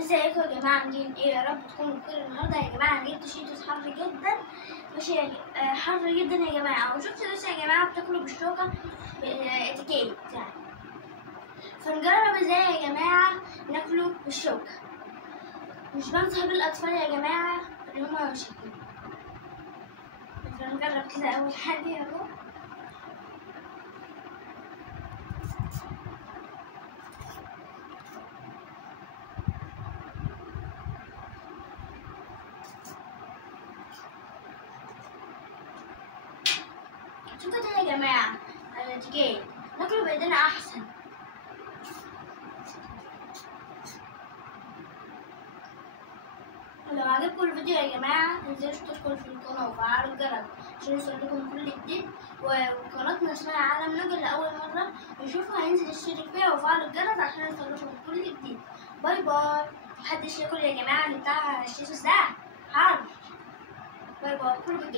ازيكم يا جماعه، عاملين ايه؟ يا رب تكونوا بخير. النهارده يا جماعه انا جبت شيتوس حر جدا. ماشي حر جدا يا جماعه. وشفت لسه يا جماعه بتاكلوا بالشوكه اتيكيت يعني، فنجرب ازاي يا جماعه ناكله بالشوكه. مش بنصح بالاطفال يا جماعه اللي هما مش هياكلوا. فنجرب كده اول حاجه اهو. شو كده يا جماعة الاتيكيت ناكله بايدينا احسن. لو عجبكم الفيديو يا جماعة متنسوش تشتركوا في القناة وفعلوا الجرس عشان يوصلكم كل جديد، وقناتنا اسمها عالم نوجل لأول مرة يشوفوا هينزل يشترك فيها وفعلوا الجرس عشان يوصلكم كل جديد. باي باي. محدش ياكل يا جماعة اللي بتاع الشيتوس ده حار. باي باي. كله